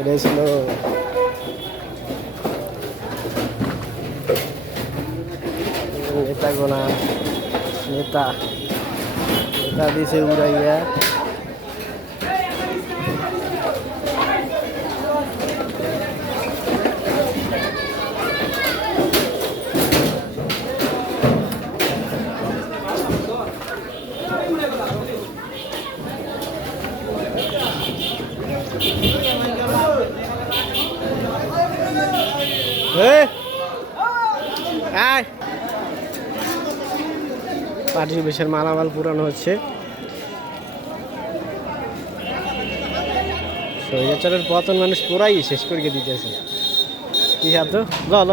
এটা ছিল নেতা গোনা নেতা নেতা দিছে উড়াইয়া এই আয় Party বেশের মালামাল পুরানো হচ্ছে। স্বৈরাচারের পতন মানুষ পুরাই শেষ করে দিতেছে। কি হাত ল ল।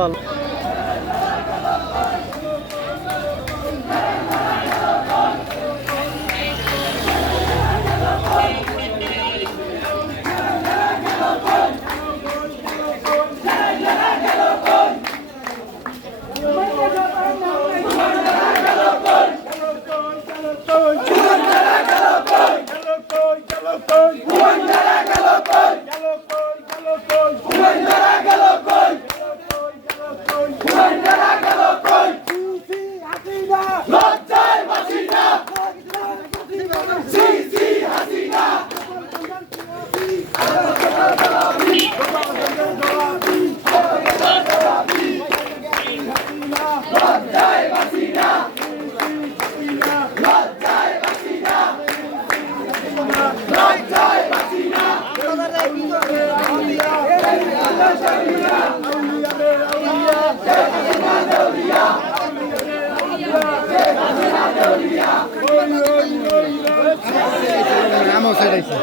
গেল কই ভুবন ধারা গেল কই গেল কই গেল কই ভুবন ধারা গেল কই ভুবন ধারা গেল কই তুমি হাসিনা লজ্জায় বাসিনা নামও সেরেছে